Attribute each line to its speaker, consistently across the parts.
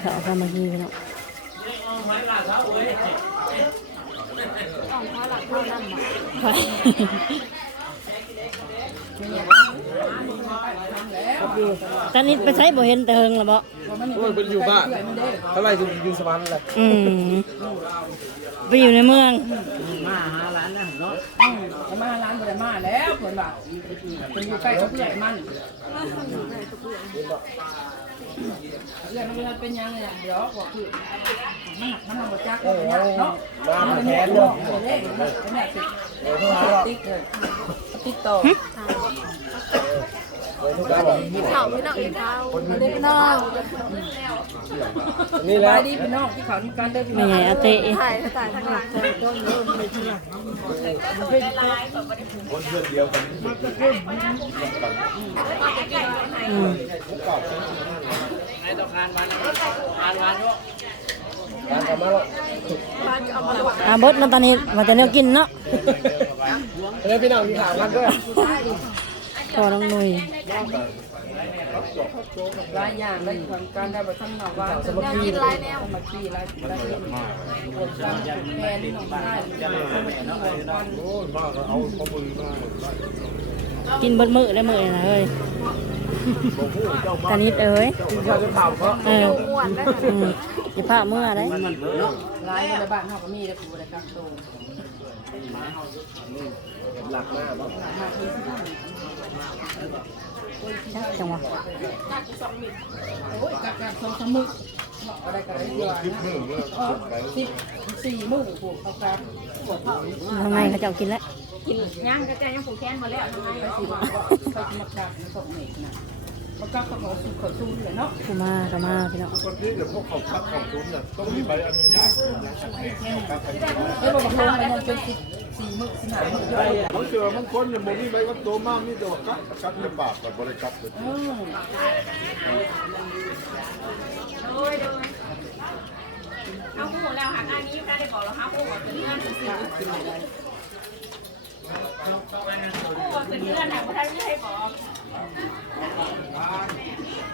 Speaker 1: เขาเอามากีพี่น้อง
Speaker 2: ต้องพาหลักเนาะ
Speaker 1: ตอนนี้ไปใช้บ่เห็นแต่เฮิงแล้วบ่
Speaker 3: โอ้ยเป็นอยู่บ้านเท่าไรอยู่สวรรค์เลย
Speaker 1: อืม ไปอยู่ในเมือง
Speaker 4: มาหาร้านแล้วเนาะ
Speaker 5: เอามาร้านบริมาแล้วเพิ่นว่าเพิ่นอยู่ใกล้กับเพื่อนมันเรื่องมันเป็นยังไงเดี๋ยวบอกคือมันมันทำบ่จักเนาะเนาะ
Speaker 3: มา
Speaker 5: มัน
Speaker 3: แท
Speaker 5: แท
Speaker 3: น
Speaker 5: น
Speaker 3: เล
Speaker 5: เลยยเนี่ยเนี่ยติดติ๊กเลยติ๊กต่อ
Speaker 2: กินข้าวพี่น้องกินข้าวมาเด้อพี่น้อง
Speaker 3: นี่
Speaker 5: ส
Speaker 3: แหละ
Speaker 5: บายดีพี่น้องที่เขาทำการเดิน
Speaker 1: ไม่ใหญ่อาเตะ
Speaker 2: ถ่ายถ่ายทางหลังต้นเริ่มเลยทีหลัง
Speaker 1: อืม
Speaker 4: ในต้องการวันทานวันด้วย
Speaker 3: การกลับมาแล้ว
Speaker 2: บ้านจะเอามาหวาน
Speaker 1: อาบดเนาะตอนนี้ว่าแต่แนวกินเนาะ
Speaker 3: เลยพี่น้องมีข่าวกันด้วย
Speaker 1: พอน้องหนุ่ย
Speaker 5: หลายอย่างได้ทำการได้มาทั้งหมดว่าสม
Speaker 2: แนวกินลายแนว
Speaker 5: มาขี่ลายลายปวดการแทนของได้คนมาขี่หัวกัน
Speaker 3: โอ้ยมากเอาข้อมือมา
Speaker 1: กินบิดมื้อได้มื้อนะเฮ้ยตอนนี้เอ้ย
Speaker 3: กินข้าวจะข่าเขา
Speaker 1: เออ
Speaker 2: ม่วนได้
Speaker 1: อืมสิพามื้อได้
Speaker 5: ลายในบ้านเขาก็มีแต่ผู้ใดกักตัว
Speaker 3: หลักหน้าเนาะ
Speaker 1: จังหวะ
Speaker 5: โอ้ยกักกักสองสามมื้ออะไรกันได้เยอะนะสิบสี่มื้อผูกเขากักหัวเผา
Speaker 1: ทำไมเขาเจ้ากินแล้ว
Speaker 2: กินย่างกระจายย่างผูกแขนมาแล้วทำไม
Speaker 5: ไปสิว่าไปมากักศพเมกนะมากักเขาเขาสุขเขาสู้เลยเนาะ
Speaker 1: กูมาก็มาพี่น้อง
Speaker 3: คนที่เดี๋ยวพวกเขาคัดของทุนน่ะต้องมีใบอนุญาต
Speaker 5: เอ้ยบอกว่ามันยังเป็นสิบ สี่มื้อสิบห้ามื้อด้วย
Speaker 3: เจอมันคนเนี่ยมันมีใบก็โตมากมีแต่ว่ากัดกัดในปากกับบริกัดเลย
Speaker 5: อืม
Speaker 2: เอาคู่แล้วหักอันนี้พรได้บอกแล้วครับคู่เป็นเพื่อนคู่เป็นเพื่อนแต่พระท่านไม่ให้บอก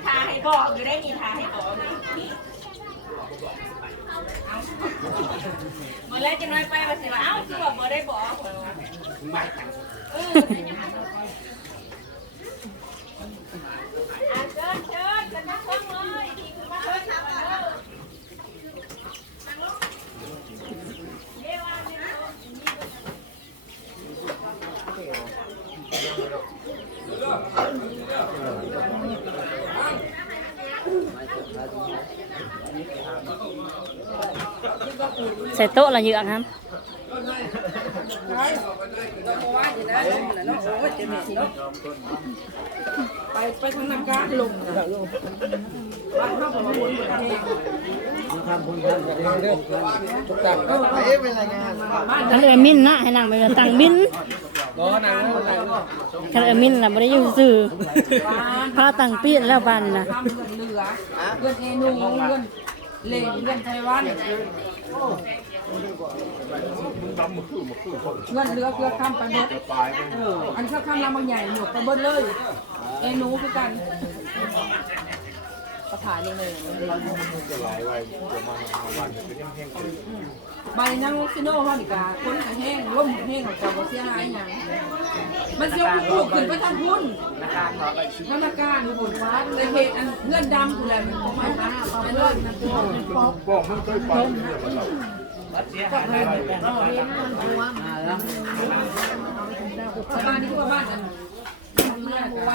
Speaker 2: ทาให้บอกหรือได้มีทาให้บอก เมื่อไรจะน้อยไปมาสิว่าเอ้าคือว่าบ่ได้บอกเออเชิญเชิญเชิญมาเชิญเลยที่คือมาเชิญทำมาเด้อ
Speaker 1: ใส่โต๊ะละเยอะครับ
Speaker 5: เราบอกว่าจะได้ลงแล้วอยจะเหม็นไปไปทางน้ำกาลงบ้านเขาบอกว่าวนบนเอง
Speaker 3: ทำคุณทำกันเองเด้อทุกตับเอ๊ะเป็นไรงาน
Speaker 5: บ้าน
Speaker 1: คันเอมินนะให้นั่งไปตังบิน
Speaker 3: ตังอะไร
Speaker 1: คันเออมินน่ะบ่ได้อยู่ซื่อพาตังปีนแล้วบ้านนะ
Speaker 5: เงินเหลือเงินเอนูเงินเล่งเงินไต้หวัน เงินเรือเรือข้ามไปเบิด
Speaker 3: อันเรื
Speaker 5: อข้ามลำบางใหญ่หยกไปเบิดเลย เอนูคือกัน ประถ่ายเลยเลย
Speaker 3: จะหลายวัยจะมาหาวันเนี่ยเป็นยังแห้งขึ้น
Speaker 5: ใบนั่งซิโน่ห้องดีกาคนแห้งร่มแห้งของเจ้าบ่เสียหายหยังมันเสียผู้ขึ้นไปทางพุ่น
Speaker 4: นาการขอไป
Speaker 5: ธนาคารบุญฟ้าเลยเหตุอันเงื่อนดำกูแหละมันของมันนะเอาไปเลยนะตัว
Speaker 3: บอกมันเคยไปเนี่ยมันเรา
Speaker 4: วัดเสียหายไปมาแล้ว
Speaker 5: บ้านนี้ก็บ้านกันเ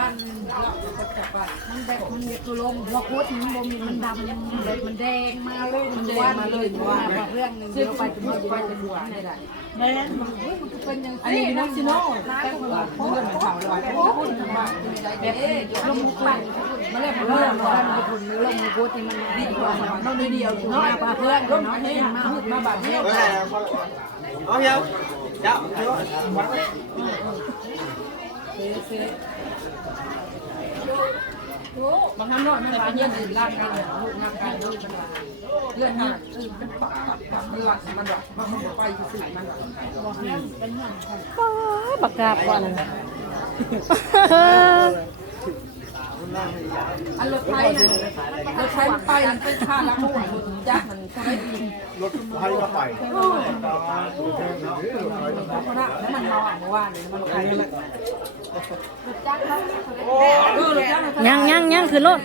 Speaker 5: มื่อวันเราก็จะไป
Speaker 2: มันแบบมันมีตุลมล็อกโคตรมันบ่มีมันดำมันมันแดงมาเลย
Speaker 5: มันเดินมาเลยว่า
Speaker 2: เรื่องนึงเดียว
Speaker 5: ไป
Speaker 2: ไป
Speaker 5: จะ
Speaker 2: จะ
Speaker 5: มา
Speaker 2: มา
Speaker 5: ไป
Speaker 2: ไป
Speaker 5: จะหัวนี่ได้
Speaker 2: แม่นมันมันเป็นยัง
Speaker 5: อันนี้น้องซิโน่แต่หัวเงินเผาลอยพุ่นมาใจเด้ลงปั่นมาเล่นเรื่องมาเล่นพุ่นลงโคตรที่มันดีกว่าน้องเดียวเนาะพาเพื่อนร่วมกันให้มามาบาดเดียว
Speaker 4: เอาเยอะเจ้า
Speaker 5: บางครั้งนอนไม่ว่าเยี่ยนลาดกันลูกงานการลูกกันเลื่อนงานมันปะมันหลักมันหลักมันไปสื่อมันหลัก
Speaker 1: บักกราบก่อนนะ
Speaker 5: อันรถไฟน่ะรถไฟไปมันเป็นค่าละมุ่งรถจักรมันก็ไม่ดี
Speaker 3: รถไฟก็ไป
Speaker 5: โอ้ยแล้วมันนอนเมื่อวานนี่มันไปเลยรถจักรเขาเออรถจักร
Speaker 1: ยังยังยังคือรถ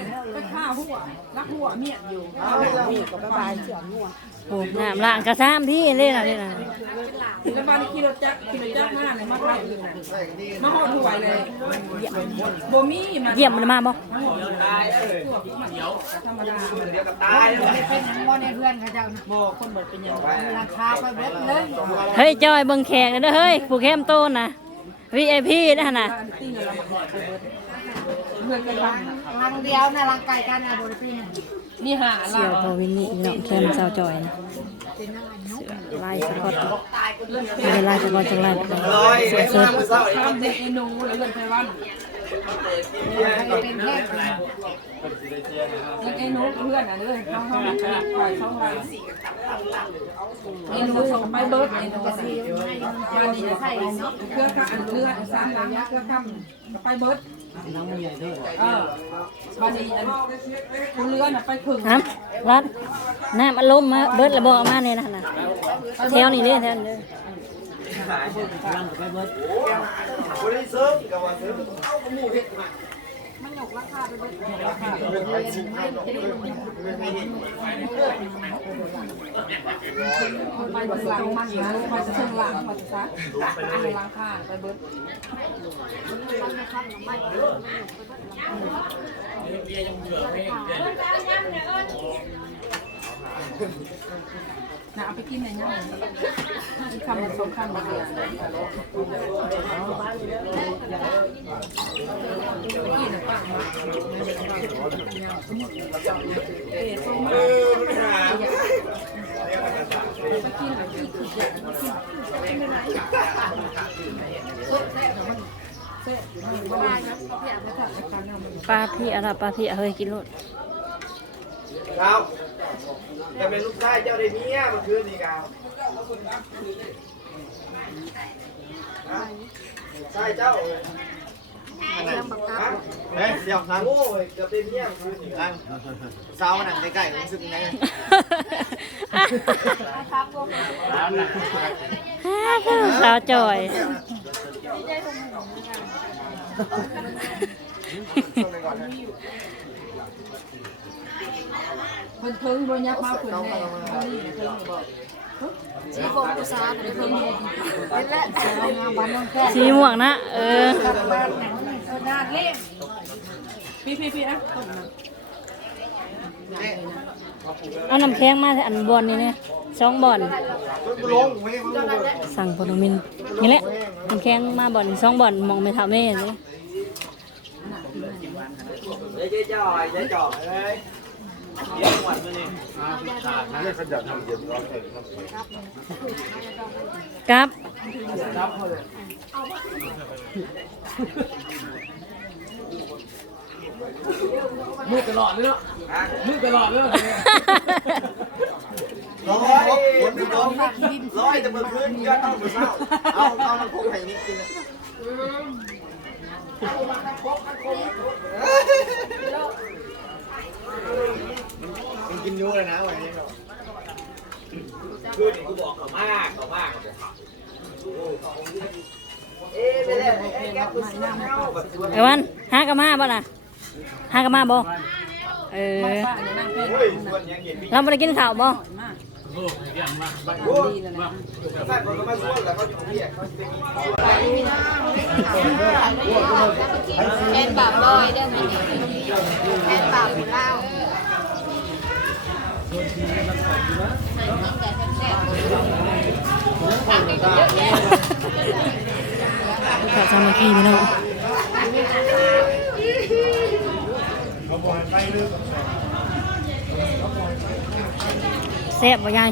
Speaker 5: ไปฆ่าหัวรักหัวเมียอยู่
Speaker 1: โอ้น้ำล้างกระซ้ำที่เล่นอะไรนะ
Speaker 5: แล้วบ้านขี่รถจักรขี่รถจักรหน้าเลยมาไล่อยู่น่ะมาหอดหัวเลยบ่มีมัน
Speaker 1: เยี่ยมมันมาบ่
Speaker 4: ตายเลย
Speaker 5: ธรรมดา
Speaker 4: เดี๋ยวก็ตายเลย
Speaker 5: เป็นหยังบ่ในเพื่อนเขาเจ้าบ่คนบ่เป็นหยังราคาไปเบิดเลย
Speaker 1: เฮ้ยจอยเบิ่งแขกเลยเด้อเฮ้ยผู้เข้มโตนนะ VIP นะน่ะ
Speaker 5: บ้านติ้งเรามาหอดไปเบิดเพื่อนกันบ้าง
Speaker 6: ลังเดียวนะลังไก่กันนะโบริปีน
Speaker 5: มีหา
Speaker 1: เสี่ยวพอวินนี่พี่น้องแคมเจ้าจอยนะเสื้อลายสกอตไม่ได้ลายสกอตจังลายเสื้อเสื้อ
Speaker 5: ทำเด็กไอ้หนูแล้วเงินไทวัน
Speaker 6: เป็นแค่
Speaker 5: เงินไอ้หนูเพื่อนอะเลยเขาเขาปล่อยเขาไปไอ้หนูส่งไปเบิร์ดไอ้หนูสิมาดีจะใส่เนาะเครื่องข้าอันเลือดสามล้างเครื่องข้ามไปเบิร์ด เออมาดีอันคุณเลือดน่ะไปขึง
Speaker 1: น้ำรัดน้ำอารมณ์มาเบิดระบอกมาเนี่ยนะน่ะแถวนี้เด้แถวนี้เด้
Speaker 3: คนที่เซิร์ฟกับว่าเซิร์ฟ
Speaker 5: ไปถึงหลังมันนะไปถึงหลังมาซะไปหลังข้างไปเบิร์ด นะเอาไปกินไหนเนี่ยกินคำสองคำมาเดียวไปกินหรือเปล่าเอ๋ส้มมา
Speaker 1: ปลาพี่อะไรปลาพี่เฮ้ยกินรถ
Speaker 3: ครับจะเป็นลูกชายเจ้าได้เมียเมื่อคืนนี่ครับใช่เจ้าเฮ้ยเดี๋ยวนะโอ้ยจะเป็นเมียเมื่อคืนนี่ครับสาวหนังใกล้ๆรู้สึกยังไง
Speaker 1: สาวจอย
Speaker 5: เพิ่นเพิ่งบ่ยักมาเพิ่นแน่นี่เพิ่งบอก
Speaker 6: ชีโบกุซาเดี๋ยวเพิ่งมีเป็นและงานบ้านน้องแค่
Speaker 1: สีม่วงนะ เออ
Speaker 6: บ้านหนังโซดาเล่
Speaker 5: พี่พี่พี่อะต้มน้
Speaker 1: เอาน้ำแข็งมาอันบอลนี่เนี่ยสองบอลสั่งโปรมินนี่แหละน้ำแข็งมาบอลสองบอลมองไม่เท่าแม่เลย
Speaker 3: เจ๊จ่อยเจ๊จ่อยเลยเดี๋ยวหวดมือนี่
Speaker 1: ครับ
Speaker 4: มืดตลอดเลยเนาะมืดตลอดเลย
Speaker 3: ร้อยคนที่โดนร้อยแต่เมื่อคืนยอดต้องมือเศร้าเอาเอาน้ำพุให้นิดกินมันกินยูเลยนะวันนี้
Speaker 4: คือกูบอกเขามากเขามากเขาบอก
Speaker 3: เอ๊ะไปแล้วไอ้แก้วกูซื้อเข้าแบบวน
Speaker 1: ไอ้วันหากะมาบ่ล่ะ หากะมาบ่เออำ
Speaker 5: ป้าเนี่ยนั่งเป็น
Speaker 3: โอ้ยสวนยังเห็นมี
Speaker 1: เราไม่ได้กินข้าวบ่
Speaker 5: มาก
Speaker 3: โอ้ยใช่คนก็มาสวนแล้วเขาอยู่ที่เขาจะกิน
Speaker 6: แอนบาบอยเด้อมันแอนบาบุเล่า
Speaker 1: ข้าวสามัคคีพี่น้อง แซ่บบ่ยาย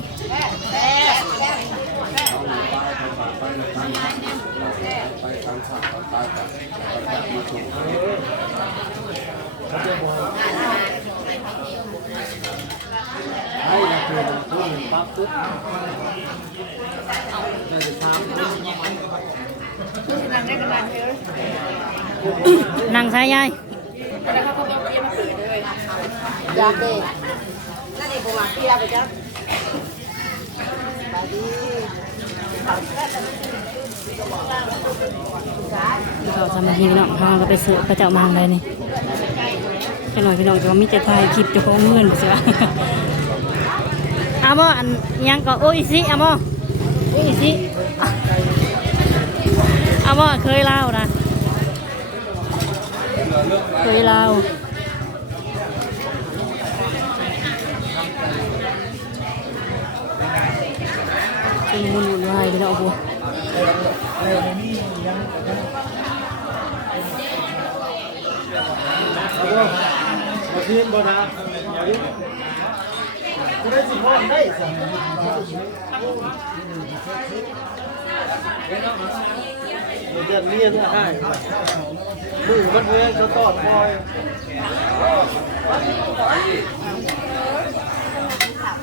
Speaker 6: นั่งได้ขนาดนี้
Speaker 1: นั่งใส่ยาย
Speaker 2: แล้วเขาก็ต้องเตรียมมาเปิดเลย
Speaker 5: ยาเด็กนั่นเองผมมาเที่ยวไปจ้ะไปดี
Speaker 1: เราสามัคคีพี่น้องเฮาก็ไปเสือเขาเจ้ามาทางใดนี่จังหน่อยพี่น้องจะว่ามีแต่ถ่ายคลิปเจ้าของเงินบ่เสืออาโมอันยังก็โอ้ยสิอาโมโอ้ยสิอาโมเคยเล่านะเคยเล่า จริงมันวุ่นวายพี่น้องบัว
Speaker 3: มาทีมบ่นะกู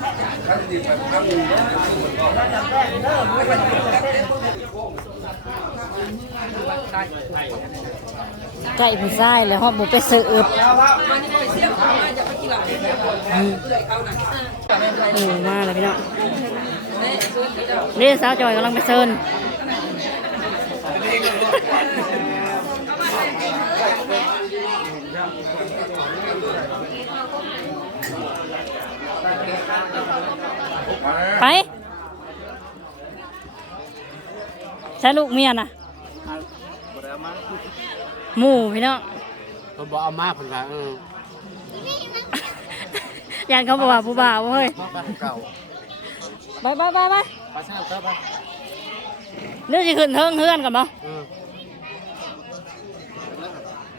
Speaker 3: ได้สิพ่ด้สิเดือนเรียนให้มือมันเวงเขาตอดคอย
Speaker 1: ไก่ผู้ชายแล้วฮอดบ่ไปเสิร์ฟเออมาแล้วพี่น้องนี่สาวจอยกำลังไปเซิร์น ไป ใช่ลูกเมียน่ะหมู่พี่น้อง
Speaker 4: ผมบอกเอามาผมว่าเออ
Speaker 1: ยันเขาบอกว่าผู้บ่าวเฮ้ย
Speaker 4: บ้านเก่า
Speaker 1: ไปไปไปไป
Speaker 4: ปลาช่างเต้าปะ
Speaker 1: เรื่องจะขึ้นเทิงเฮือนกันบ่
Speaker 4: เออ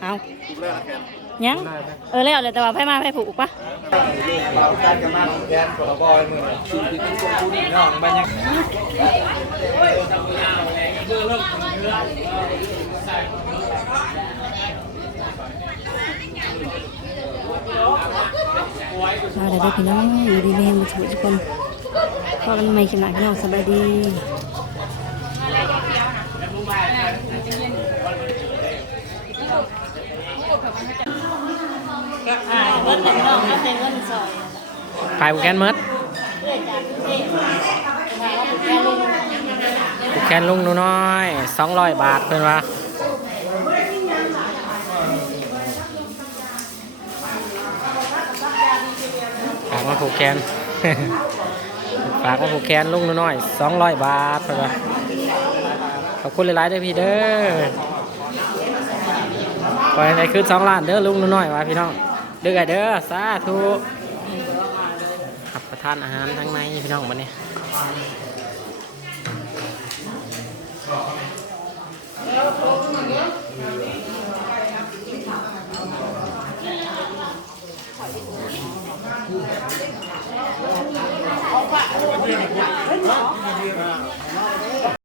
Speaker 1: เอา ยังเออแล้วเลยแต่ว่าไพ่มาไพ่ผูกปะ
Speaker 3: เราการกันมาแกนกบอยมือชีวิตเป็นคนคุณน้องมันยัง
Speaker 1: มาได้พี่น้องอยู่ดีไม่เห็นมาถูกทุกคนพอกันใหม่ขนาดน้องสบายดี เงินแต่น้องก็เป็นเงินซอย
Speaker 4: ขายบุกแคนเมิด
Speaker 1: เพื่อจากกรุงเทพมาว่าผูกแค่ลุง
Speaker 4: บุกแคนลุงหนูน้อยสองร้อยบาทเพื่อนว่าฝากมาผูกแคนฝากมาผูกแคนลุงหนูน้อยสองร้อยบาทเพื่อนว่าขอบคุณหลายๆด้อพี่เด้อไปในคืนสองล้านเด้อลุงหนูน้อยว่าพี่น้อง เด้อเด้อสาธุรับประทานอาหารทั้งในพี่น้องวันนี้
Speaker 5: เ